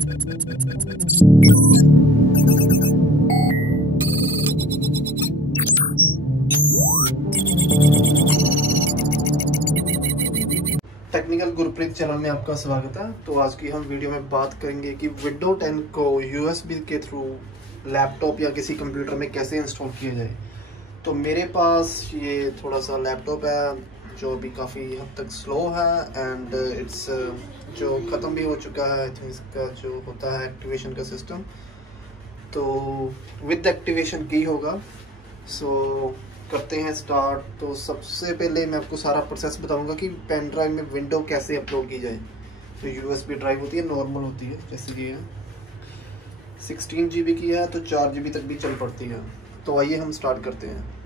Technical Gurpreet channel में आपका स्वागत है। तो आज की हम वीडियो में बात करेंगे कि विंडो 10 को यूएसबी के थ्रू लैपटॉप या किसी कंप्यूटर में कैसे इंस्टॉल किया जाए। तो मेरे पास ये थोड़ा सा लैपटॉप है जो अभी काफ़ी हद तक स्लो है एंड इट्स जो ख़त्म भी हो चुका है। आई थिंक इसका जो होता है एक्टिवेशन का सिस्टम, तो विद एक्टिवेशन की होगा। सो करते हैं स्टार्ट। तो सबसे पहले मैं आपको सारा प्रोसेस बताऊंगा कि पेन ड्राइव में विंडो कैसे अपलोड की जाए। तो यूएसबी ड्राइव होती है, नॉर्मल होती है, जैसे कि 16 GB की है तो 4 GB तक भी चल पड़ती है। तो आइए हम स्टार्ट करते हैं।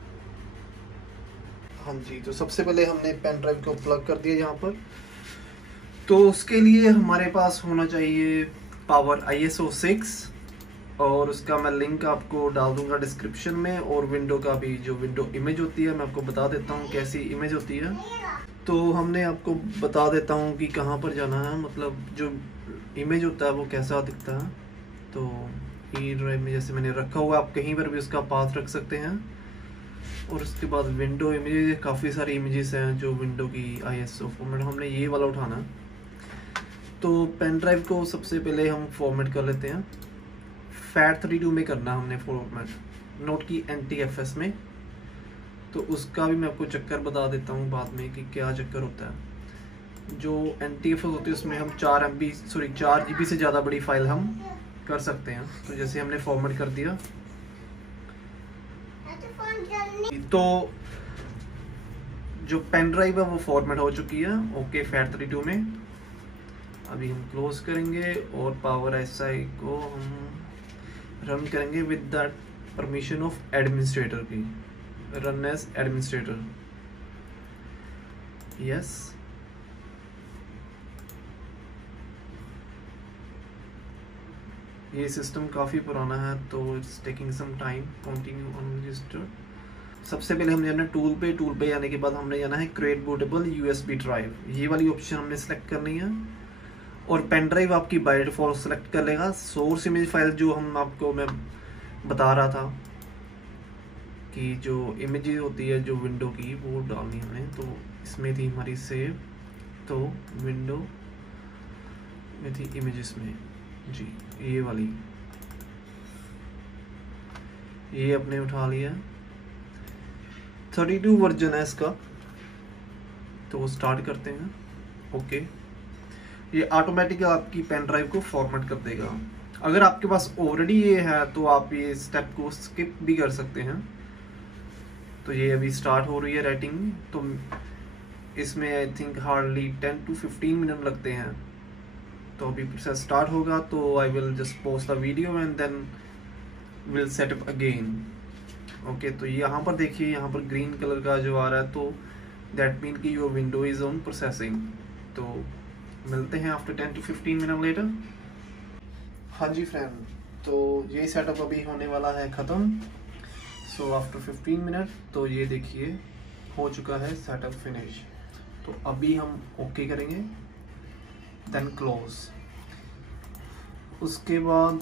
हाँ जी, तो सबसे पहले हमने पेन ड्राइव को प्लग कर दिया यहाँ पर। तो उसके लिए हमारे पास होना चाहिए पावर ISO 6 और उसका मैं लिंक आपको डाल दूंगा डिस्क्रिप्शन में। और विंडो का भी जो विंडो इमेज होती है मैं आपको बता देता हूँ कैसी इमेज होती है। तो हमने आपको बता देता हूँ कि कहाँ पर जाना है, मतलब जो इमेज होता है वो कैसा दिखता है। तो ई ड्राइव में जैसे मैंने रखा हुआ, आप कहीं पर भी उसका पाथ रख सकते हैं। और उसके बाद विंडो इमेज, काफ़ी सारी इमेजेस हैं जो विंडो की ISO फॉर्मेट, हमने ये वाला उठाना। तो पेन ड्राइव को सबसे पहले हम फॉर्मेट कर लेते हैं। FAT32 में करना हमने फॉर्मेट, नोट की NTFS में। तो उसका भी मैं आपको चक्कर बता देता हूँ बाद में कि क्या चक्कर होता है। जो NTFS होती है उसमें हम 4 GB से ज़्यादा बड़ी फाइल हम कर सकते हैं। तो जैसे हमने फॉर्मेट कर दिया तो जो पेन ड्राइव है वो फॉर्मेट हो चुकी है। ओके, FAT32 में अभी हम क्लोज करेंगे और पावर SI को हम रन करेंगे with the permission of administrator की, रन एज एडमिनिस्ट्रेटर, यस। ये सिस्टम काफ़ी पुराना है तो it's taking some time. Continue on register. सबसे पहले हमने जाना टूल पे आने के बाद हमने जाना है क्रिएट बूटेबल USB ड्राइव, ये वाली ऑप्शन हमने सेलेक्ट करनी है। और पेन ड्राइव आपकी बाय डिफॉल्ट सेलेक्ट कर लेगा। सोर्स इमेज फाइल जो हम आपको मैं बता रहा था कि जो इमेज होती है जो विंडो की वो डालनी हमें, तो इसमें थी हमारी सेव, तो विंडो में थी इमेजेस में जी, ये वाली, ये अपने उठा लिया। 32 वर्जन है इसका। तो स्टार्ट करते हैं। ओके, ये ऑटोमेटिक आपकी पेन ड्राइव को फॉर्मेट कर देगा। अगर आपके पास ऑलरेडी ये है तो आप ये स्टेप को स्किप भी कर सकते हैं। तो ये अभी स्टार्ट हो रही है राइटिंग। तो इसमें I think hardly 10 to 15 minute लगते हैं। तो अभी प्रोसेस स्टार्ट होगा तो I will just pause the video and then will set up again. Okay, तो यहाँ पर देखिए, यहाँ पर ग्रीन कलर का जो आ रहा है तो दैट मीन कि your window is on processing. तो मिलते हैं आफ्टर 10 to 15 मिनट लेटर। हाँ जी फ्रेंड, तो ये सेटअप अभी होने वाला है ख़त्म। सो आफ्टर 15 मिनट तो ये देखिए हो चुका है सेटअप फिनिश। तो अभी हम ओके करेंगे, देन क्लोज। उसके बाद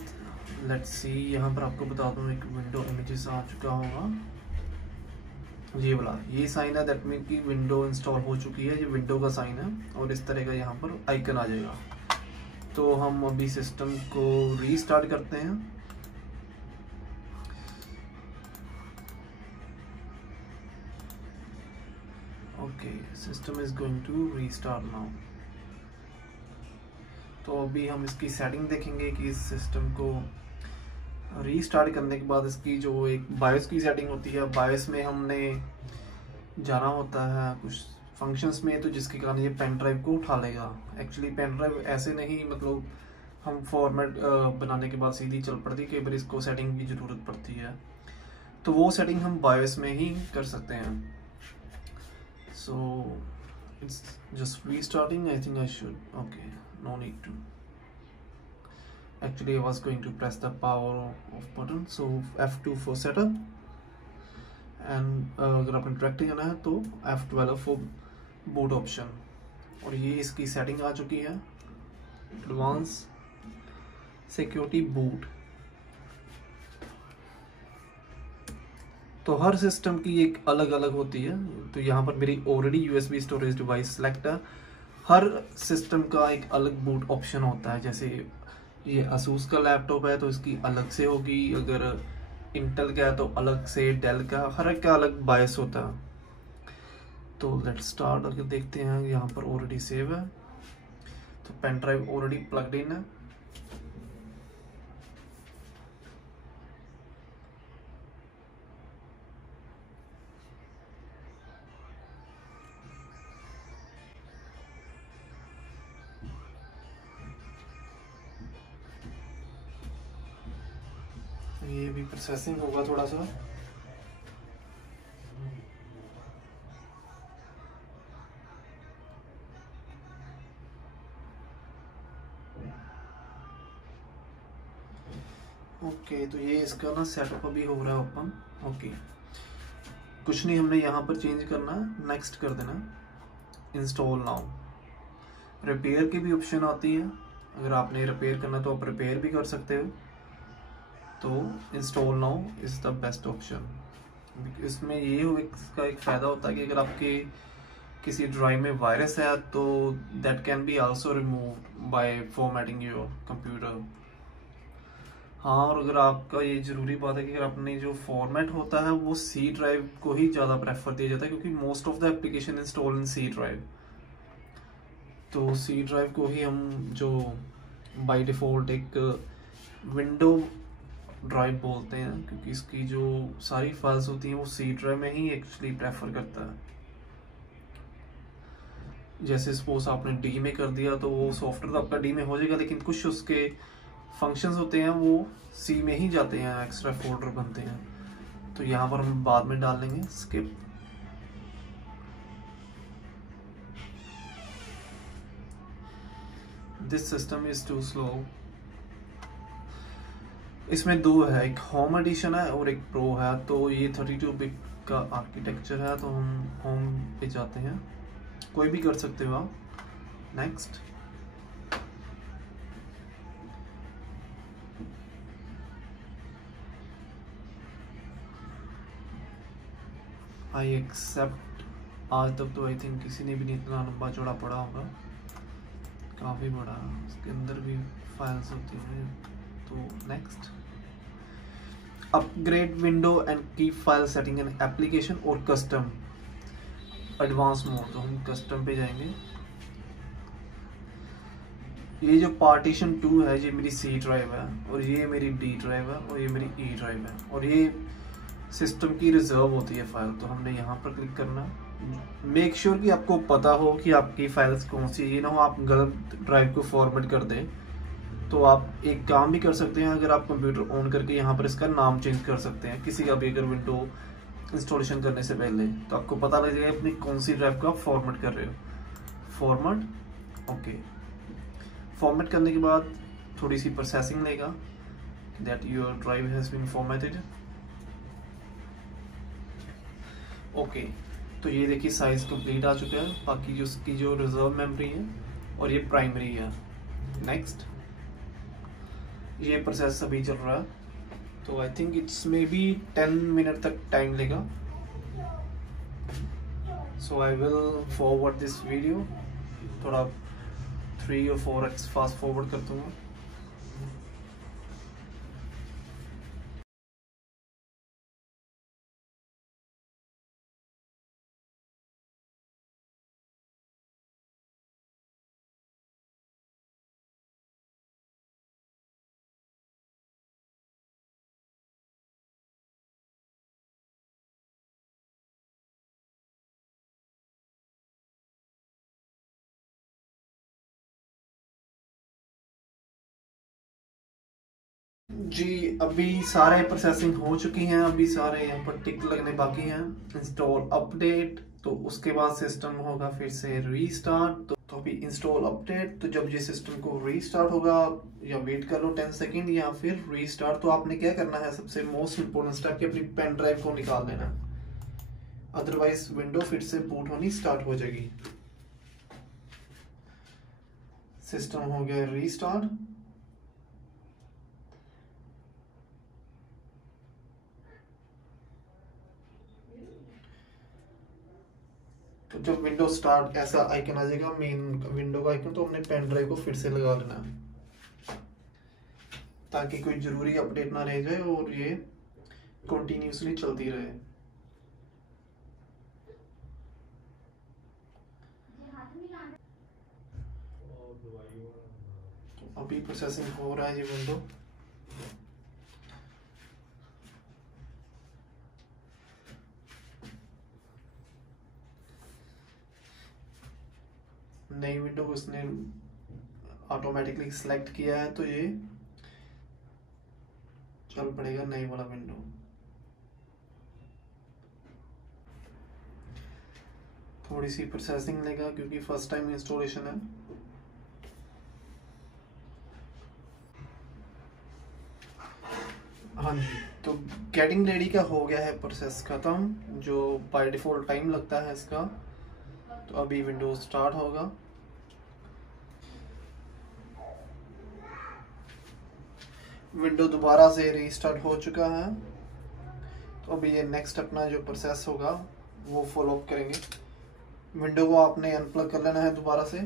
लेट्स सी, यहाँ पर आपको बता दूँ एक विंडो इमेजेस आ चुका होगा, ये वाला, ये साइन है, दैट मीन कि विंडो इंस्टॉल हो चुकी है। ये विंडो का साइन है और इस तरह का यहाँ पर आइकन आ जाएगा। तो हम अभी सिस्टम को रीस्टार्ट करते हैं। Okay, system is going to restart now. तो अभी हम इसकी सेटिंग देखेंगे कि इस सिस्टम को रीस्टार्ट करने के बाद इसकी जो एक बायोस की सेटिंग होती है, बायोस में हमने जाना होता है कुछ फंक्शंस में, तो जिसके कारण ये पेन ड्राइव को उठा लेगा। एक्चुअली पेन ड्राइव ऐसे नहीं, मतलब हम फॉर्मेट बनाने के बाद सीधी चल पड़ती है, कई बार इसको सेटिंग की ज़रूरत पड़ती है। तो वो सेटिंग हम बायोस में ही कर सकते हैं। So it's just restarting, I think I should, okay, no need to, actually I was going to press the power off button, so F2 for setup and अगर आपने डायरेक्टली जाना है तो F12 for boot option। और ये इसकी setting आ चुकी है एडवांस। Security boot. तो हर सिस्टम की एक अलग अलग होती है। तो यहाँ पर मेरी already USB storage device select है। हर सिस्टम का एक अलग बूट ऑप्शन होता है। जैसे ये asus का लैपटॉप है तो इसकी अलग से होगी, अगर इंटेल का है तो अलग से, डेल का, हर एक का अलग बायस होता है। तो लेट्स स्टार्ट। अगर देखते हैं यहाँ पर ऑलरेडी सेव है, तो pen drive already plugged in है। ये भी प्रोसेसिंग होगा थोड़ा सा। ओके, तो ये इसका ना सेटअप अभी हो रहा है ओपन। ओके, कुछ नहीं, हमने यहाँ पर चेंज करना, नेक्स्ट कर देना, इंस्टॉल नाउ। रिपेयर की भी ऑप्शन आती है, अगर आपने रिपेयर करना तो आप रिपेयर भी कर सकते हो। तो install now is the best option. इसमें ये इसका एक फ़ायदा होता है कि अगर आपके किसी ड्राइव में वायरस है तो that can be also remove by formatting your computer. हाँ, और अगर आपका ये ज़रूरी बात है कि अगर अपने जो फॉर्मेट होता है वो सी ड्राइव को ही ज़्यादा प्रेफर दिया जाता है, क्योंकि most of the application install in C drive. तो सी ड्राइव को ही हम जो बाय डिफ़ॉल्ट एक विंडो ड्राइव बोलते हैं, क्योंकि इसकी जो सारी फाइल्स होती हैं वो सी ड्राइव में ही एक्चुअली प्रेफर करता है। जैसे सपोज आपने डी में कर दिया तो वो सॉफ्टवेयर आपका डी में हो जाएगा, लेकिन कुछ उसके फंक्शंस होते हैं वो सी में ही जाते हैं, एक्स्ट्रा फोल्डर बनते हैं। तो यहाँ पर हम बाद में डाल लेंगे skip. This system is too slow. इसमें दो है, एक होम एडिशन है और एक प्रो है। तो ये 32 बिट का आर्किटेक्चर है, तो हम होम पे जाते हैं। कोई भी कर सकते हो आप। नेक्स्ट। I accept. आज तक तो आई थिंक किसी ने भी नहीं इतना लंबा चौड़ा पढ़ा होगा, काफ़ी बड़ा, उसके अंदर भी फाइल्स होती हैं। तो नेक्स्ट। अपग्रेड विंडो एंड की फाइल सेटिंग एंड एप्लीकेशन और कस्टम एडवांस मोड। तो हम कस्टम पे जाएंगे। ये जो पार्टीशन 2 है ये मेरी सी ड्राइव है, और ये मेरी डी ड्राइव है, और ये मेरी ई ड्राइव है, और ये सिस्टम की रिजर्व होती है फाइल। तो हमने यहाँ पर क्लिक करना। मेक श्योर कि आपको पता हो कि आपकी फाइल्स कौन सी, ये ना हो आप गलत ड्राइव को फॉर्मेट कर दें। तो आप एक काम भी कर सकते हैं, अगर आप कंप्यूटर ऑन करके यहाँ पर इसका नाम चेंज कर सकते हैं किसी का भी, अगर विंडो इंस्टॉलेशन करने से पहले, तो आपको पता लग जाएगा अपनी कौन सी ड्राइव को आप फॉर्मेट कर रहे हो। फॉर्मेट। ओके, फॉर्मेट करने के बाद थोड़ी सी प्रोसेसिंग लेगा, that your drive has been formatted. Okay, तो ये देखिए साइज कंप्लीट आ चुका है। बाकी जो उसकी जो रिजर्व मेमोरी है और ये प्राइमरी है। नेक्स्ट। ये प्रोसेस अभी चल रहा है, तो I think it's maybe 10 minute तक टाइम लेगा। So I will forward this video, थोड़ा 3 or 4x फास्ट फॉरवर्ड कर दूंगा। जी, अभी सारे प्रोसेसिंग हो चुकी हैं, अभी सारे यहाँ पर टिक लगने बाकी हैं। इंस्टॉल अपडेट, तो उसके बाद सिस्टम होगा फिर से रीस्टार्ट। तो अभी इंस्टॉल अपडेट, तो जब ये सिस्टम को रीस्टार्ट होगा, या वेट कर लो 10 सेकेंड या फिर रीस्टार्ट। तो आपने क्या करना है, सबसे मोस्ट इंपोर्टेंट स्टेप कि अपनी पेन ड्राइव को निकाल देना, अदरवाइज विंडो फिर से बूट होनी स्टार्ट हो जाएगी। सिस्टम हो गया रीस्टार्ट। जब विंडो स्टार्ट ऐसा आइकन आ जाएगा, मेन विंडो का आइकन, तो हमने पेन ड्राइव को फिर से लगा लेना है ताकि कोई ज़रूरी अपडेट ना रह जाए और ये कंटिन्यूसली चलती रहे। तो अभी प्रोसेसिंग हो रहा है ये विंडो। नई विंडो को इसने ऑटोमेटिकली सिलेक्ट किया है, तो ये चल पड़ेगा नई वाला विंडो। थोड़ी सी प्रोसेसिंग लेगा क्योंकि फर्स्ट टाइम इंस्टॉलेशन है। हाँ जी, तो गेटिंग रेडी का हो गया है प्रोसेस खत्म, जो बाय डिफॉल्ट टाइम लगता है इसका। तो अभी विंडोज स्टार्ट होगा। विंडो दोबारा से रीस्टार्ट हो चुका है। तो अभी ये नेक्स्ट अपना जो प्रोसेस होगा वो फॉलो अप करेंगे। विंडो को आपने अनप्लग कर लेना है दोबारा से,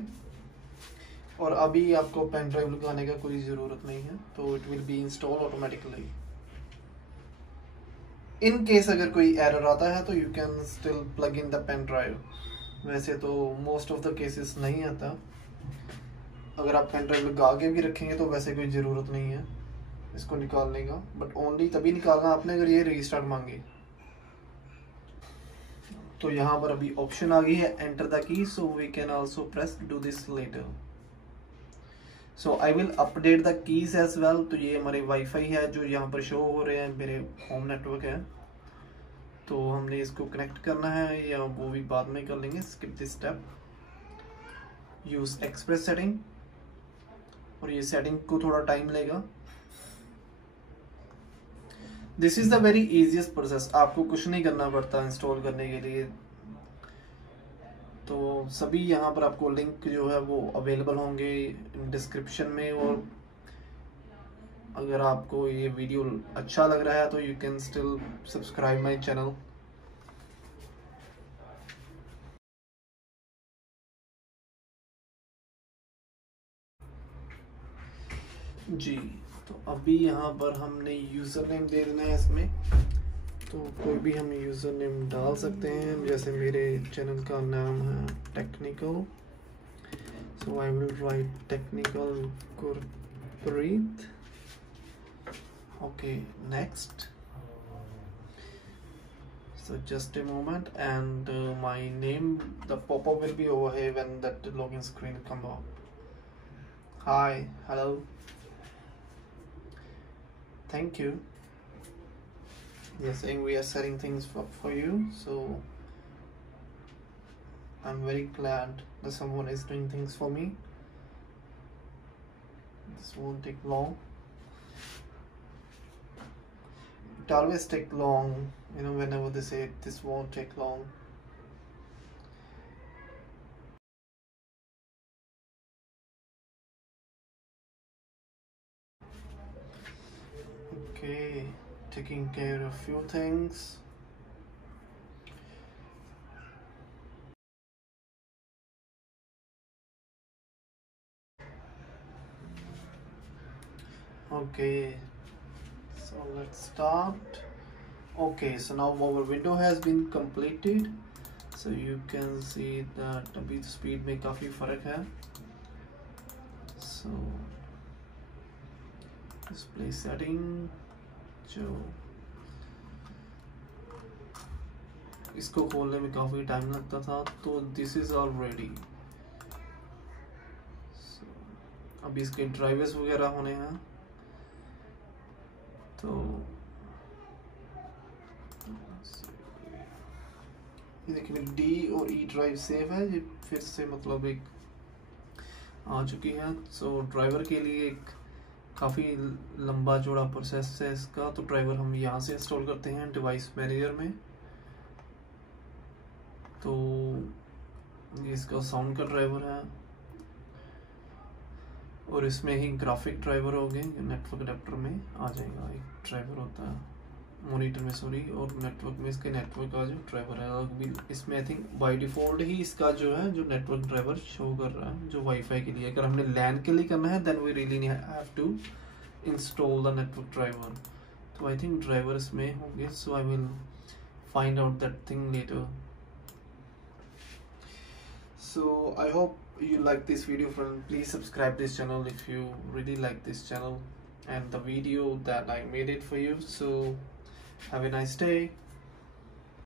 और अभी आपको पेन ड्राइव लगाने का कोई ज़रूरत नहीं है, तो it will be install automatically. In case अगर कोई एरर आता है तो you can still plug in the pen drive. वैसे तो मोस्ट ऑफ द केसेस नहीं आता। अगर आप पेन ड्राइव लगा के भी रखेंगे तो वैसे कोई ज़रूरत नहीं है इसको निकालने का, बट ओनली तभी निकालना आपने अगर ये रीस्टार्ट मांगे। तो यहाँ पर अभी ऑप्शन आ गई है enter the key, so we can also press do this later. So I will update the keys as well. तो ये हमारे वाईफाई है जो यहाँ पर शो हो रहे हैं, मेरे होम नेटवर्क है, तो हमने इसको कनेक्ट करना है या वो भी बाद में कर लेंगे, skip this step. Use express setting, और ये सेटिंग को थोड़ा टाइम लेगा। This is the very easiest process, आपको कुछ नहीं करना पड़ता इंस्टॉल करने के लिए। तो सभी यहाँ पर आपको लिंक जो है वो अवेलेबल होंगे डिस्क्रिप्शन में, और अगर आपको ये वीडियो अच्छा लग रहा है तो you can still subscribe my channel. जी, तो अभी यहाँ पर हमने यूज़र नेम दे देना है इसमें। तो कोई भी हम यूज़र नेम डाल सकते हैं, जैसे मेरे चैनल का नाम है technical, so I will write technical Gurpreet. Okay, next. So just a moment, and my name, the pop-up will be over here when that login screen come up. Hi, hello, thank you. They're saying we are setting things for you, so I'm very glad that someone is doing things for me. This won't take long. It always take long, you know, whenever they say this won't take long. Okay, taking care of few things. Okay, so let's start. Okay, so now our window has been completed, so you can see that अभी speed में काफ़ी फ़र्क है। So display setting, जो इसको खोलने में काफ़ी टाइम लगता था, तो this is all ready। So अभी इसके ड्राइवर्स वगैरह होने हैं, तो ये देखिए डी और ई ड्राइव सेव है, ये फिर से मतलब एक आ चुकी है। सो ड्राइवर के लिए एक काफ़ी लंबा चौड़ा प्रोसेस है इसका, तो ड्राइवर हम यहाँ से इंस्टॉल करते हैं डिवाइस मैनेजर में। तो ये इसका साउंड का ड्राइवर है, और इसमें ही ग्राफिक ड्राइवर हो गए, नेटवर्क अडेप्टर में आ जाएगा, एक ड्राइवर होता है। मॉनिटर में सॉरी, और नेटवर्क में इसके नेटवर्क का जो ड्राइवर है अभी इसमें आई थिंक बाय डिफ़ॉल्ट ही इसका जो है जो नेटवर्क ड्राइवर शो कर रहा है जो वाईफाई के लिए। अगर हमने लैन के लिए करना है then we really have to install the network driver. तो आई थिंक ड्राइवर इसमें होंगे, so I will find out that thing later. So I hope you like this video friend. Please subscribe this channel if you really like this channel and the video that I made it for you. So have a nice day.